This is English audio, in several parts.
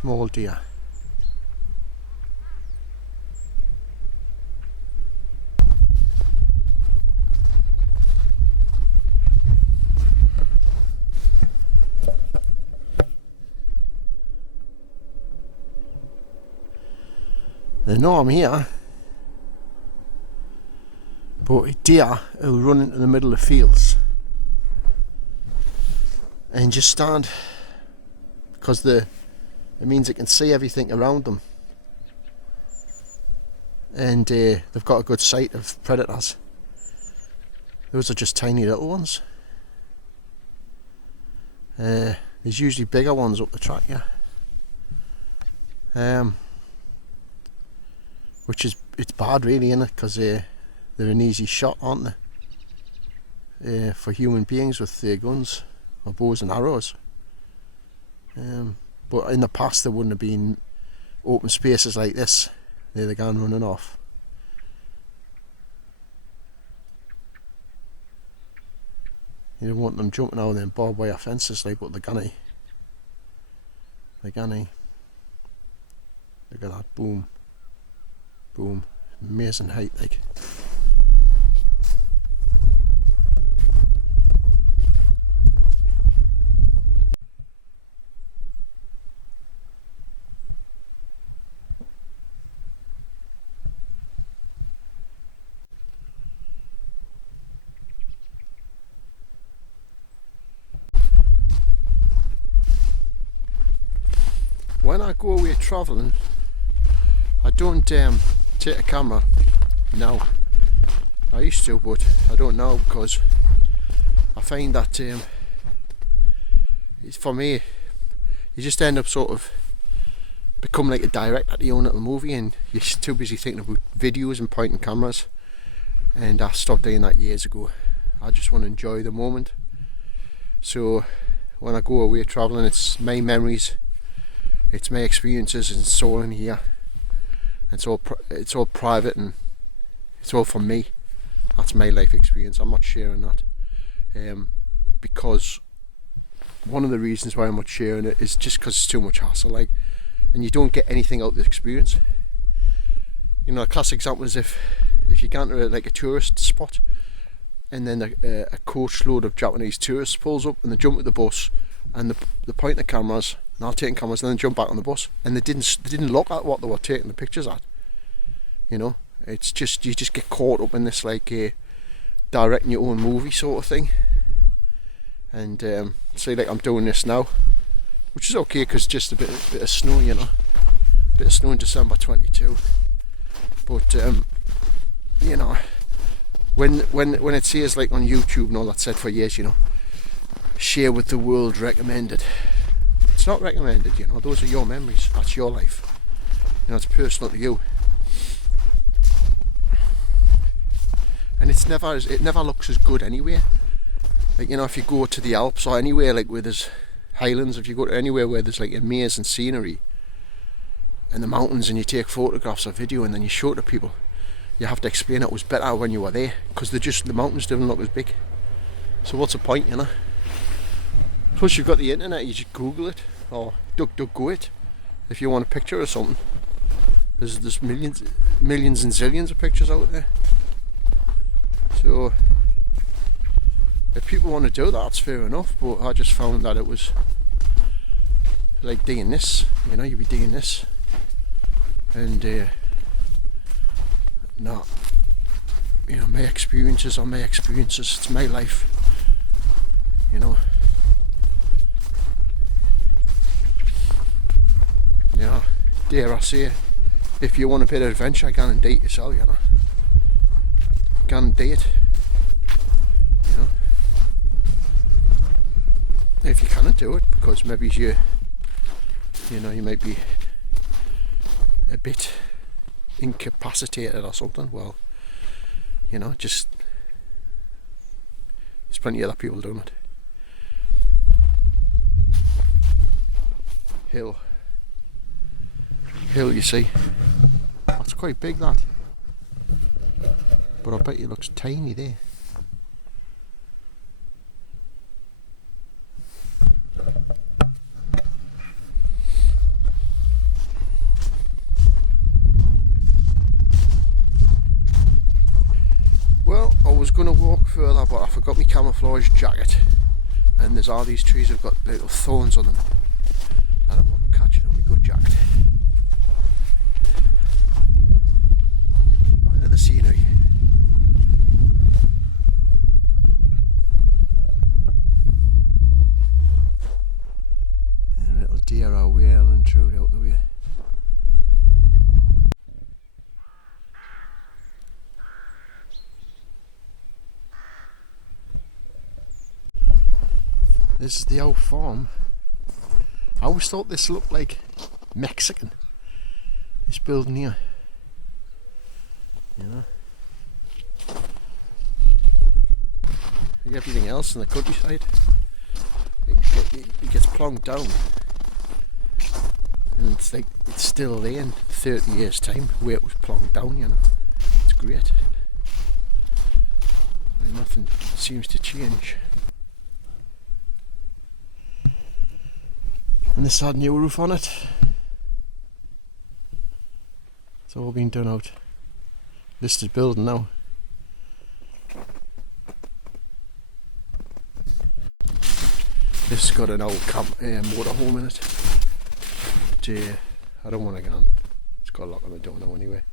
Small deer. They know I'm here, but deer who run into the middle of fields and just stand, because it means they can see everything around them, and they've got a good sight of predators. Those are just tiny little ones. There's usually bigger ones up the track, which is, it's bad really, innit, because they're an easy shot, aren't they, for human beings with their guns or bows and arrows. But in the past there wouldn't have been open spaces like this. There they go running off. You don't want them jumping over them barbed wire fences like what they're gonna. Look at that, boom, boom, amazing height, like. When I go away travelling, I don't take a camera now. I used to, but I don't now, because I find that for me, you just end up sort of become like a director to your own little movie, and you're too busy thinking about videos and pointing cameras. And I stopped doing that years ago. I just want to enjoy the moment. So when I go away travelling, it's my memories. It's my experiences, and it's all in here. It's all private, and it's all for me. That's my life experience. I'm not sharing that, because one of the reasons why I'm not sharing it is just because it's too much hassle, like, and you don't get anything out of the experience. You know, a classic example is if you go into like a tourist spot, and then a coach load of Japanese tourists pulls up, and they jump at the bus, and they point the cameras. And I'll take cameras and then jump back on the bus, and they didn't look at what they were taking the pictures at. You know, it's just, you just get caught up in this like directing your own movie sort of thing. And say like I'm doing this now, which is okay because just a bit of snow, you know, a bit of snow in December 22. But you know, when it says like on YouTube and all that said for years, you know, share with the world, recommended. It's not recommended, you know. Those are your memories. That's your life. You know, it's personal to you. And it never looks as good anywhere. Like, you know, if you go to the Alps or anywhere like where there's highlands, if you go to anywhere where there's like amazing scenery and the mountains, and you take photographs or video and then you show it to people, you have to explain it was better when you were there, because the mountains didn't look as big. So what's the point, you know? Plus you've got the internet, you just Google it or DuckDuckGo it if you want a picture of something. There's millions and zillions of pictures out there. So if people want to do that, that's fair enough, but I just found that it was like doing this, you know, you'd be doing this, and no, you know, my experiences are my experiences, it's my life, you know. You know, dare I say, if you want a bit of adventure, go and date yourself, you know. Go and date, you know. If you cannot do it, because maybe you know, you might be a bit incapacitated or something, well, you know, just, there's plenty of other people doing it. Hill, you see, that's quite big, that, but I bet it looks tiny there. got my camouflage jacket, and there's all these trees have got little thorns on them, and I want to catch it on my good jacket. Look at the scenery. And a little deer are wailing through out the way. This is the old farm. I always thought this looked like Mexican, this building here, you know. Like everything else in the countryside, it gets plonked down, and it's like it's still there in 30 years time where it was plonked down, you know. It's great. And nothing seems to change. And this had new roof on it. It's all been done out. Listed building now. This has got an old motorhome in it. But, I don't want to get on. It's got a lock on the door now anyway.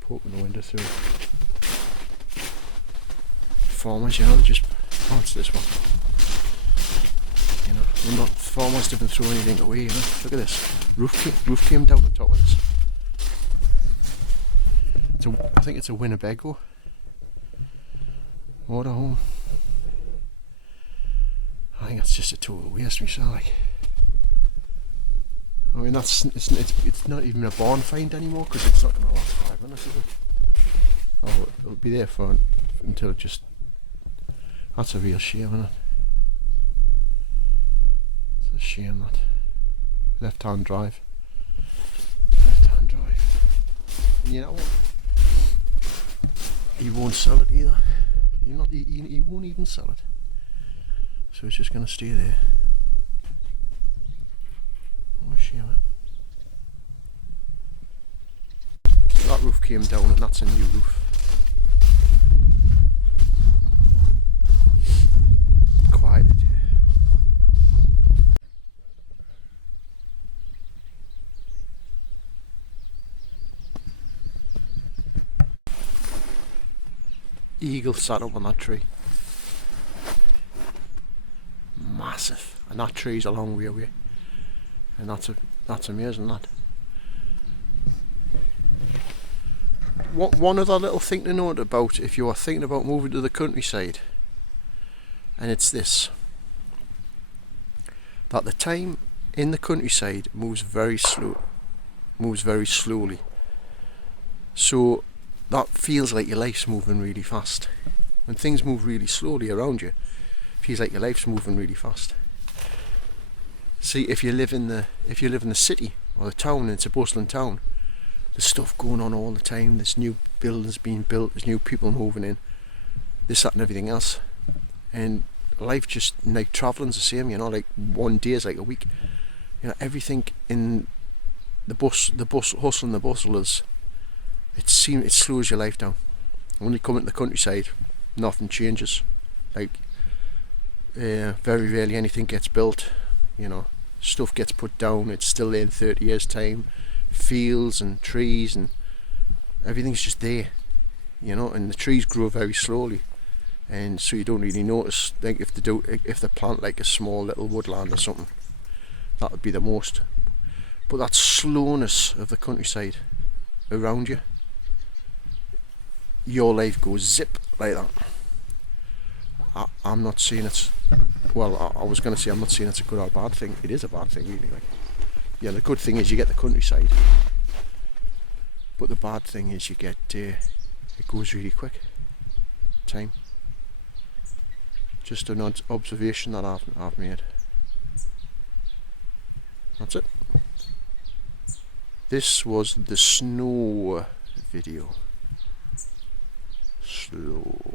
Poking the window through. Farmers, you know, just... Oh, it's this one. You know, we're not farmers didn't throw anything away, you know. Look at this. Roof came down on top of this. I think it's a Winnebago motorhome. I think that's just a total waste, myself. Like, I mean, it's not even a barn find anymore because it's not going to last 5 minutes, is it? Oh, it'll be there until it just. That's a real shame, isn't it? It's a shame that. Left-hand drive. Left-hand drive. And you know what? He won't sell it either. He won't even sell it. So it's just going to stay there. Oh, shame. So that roof came down and that's a new roof. Quieted, yeah. Eagle sat up on that tree. Massive, and that tree's a long way away, and that's amazing. That one other little thing to note about if you are thinking about moving to the countryside, and it's this: that the time in the countryside moves very slowly. So that feels like your life's moving really fast. When things move really slowly around you, it feels like your life's moving really fast. See, if you live in the city or the town, and it's a bustling town, there's stuff going on all the time. There's new buildings being built. There's new people moving in. This, that, and everything else. And life just like travelling's the same. You know, like one day is like a week. You know, everything in the bus hustle and the bustle is. It slows your life down. When you come into the countryside, nothing changes. Like very rarely anything gets built. You know, stuff gets put down. It's still there in 30 years' time. Fields and trees and everything's just there. You know, and the trees grow very slowly, and so you don't really notice. Like if they plant like a small little woodland or something, that would be the most. But that slowness of the countryside around you, your life goes zip like that. I'm not saying it's, well, I was going to say I'm not saying it's a good or bad thing. It is a bad thing, really. Like, yeah, the good thing is you get the countryside, but the bad thing is you get it goes really quick. Time. Just an observation that I've made. That's it. This was the snow video. Slow.